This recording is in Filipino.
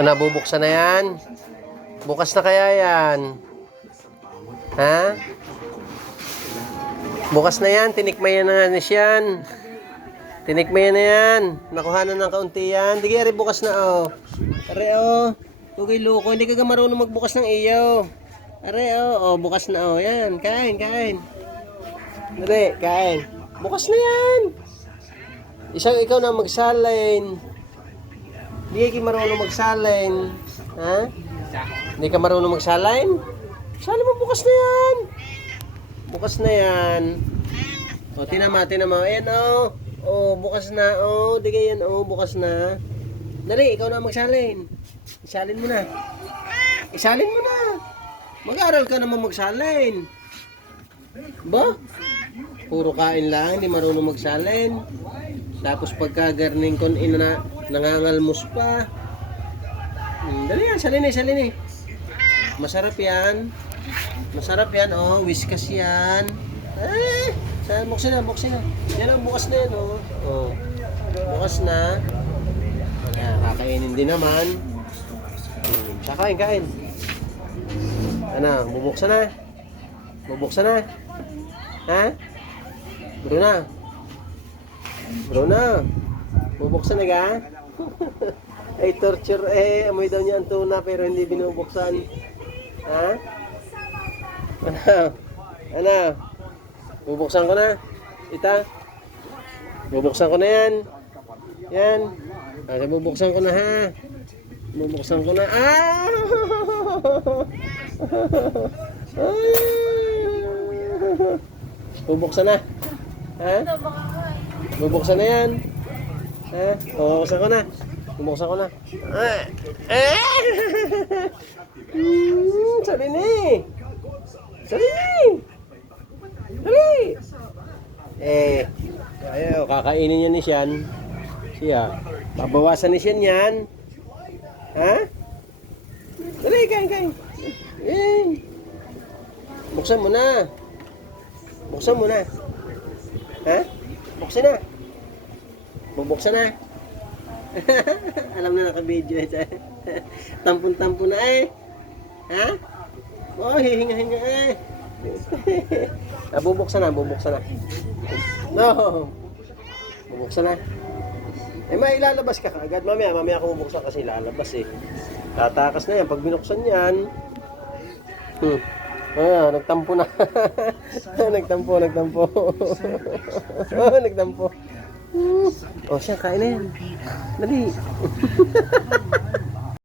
Ano, bubuksan na yan? Bukas na kaya yan? Ha? Bukas na yan, tinikmayan na nga yan. Tinikmayan na yan. Nakuha na ng kaunti yan. Di kaya bukas na oh. Are oh. Tugay loko, hindi ka marunong magbukas ng iyo. Are oh, bukas na oh. Yan, kain. Are, kain. Bukas na yan. Isang ikaw na magsalin. Hindi ka marunong magsalin. Ha? Hindi ka marunong magsalin? Sali mo bukas na yan. Bukas na yan. O, tinama. Ayan o. O, bukas na. O, di yan o. Bukas na. Dali, ikaw na magsalin. Isalin mo na. Mag-aaral ka naman magsalin. Ba? Puro kain lang. Hindi marunong magsalin. Tapos pagka-garning kon ina nangangalmos pa. Dali yan, salin eh. Masarap yan, oh, whiskas yan. Buksin na. Yan ang bukas na yan, oh. Oh. Bukas na. Ayan, kakainin din naman. Kain. Ano, bubuksan na. Ha? Bruno, bubuksan na ka? Ay, torture eh. Amoy daw niya ang tuna pero hindi binubuksan. Ha? Ano? Bubuksan ko na. Bubuksan ko na yan. Yan. Bubuksan ko na ha. Bubuksan ko na. Bubuksan na. Ha? Bubuksan na yan. Ha? Bubuksan ko na. Sali. Ayaw, kakainin niya ni Sian. Siya. Babawasan ni Sian yan. Ha? Dali, kain. Buksan mo na. Ha? Buksan na. Bubuksan na. Alam na naka-video ito. Tampon-tampon na eh. Ha? Oh, hihinga eh. Bubuksan na. No. Bubuksan na. May ilalabas ka agad. Mamaya ako bubuksan kasi ilalabas eh. Tatakas na yan. Pag binuksan yan. Nagtampo na. Nagtampo. Nagtampo. Oh, siya, kain na yan. Dali.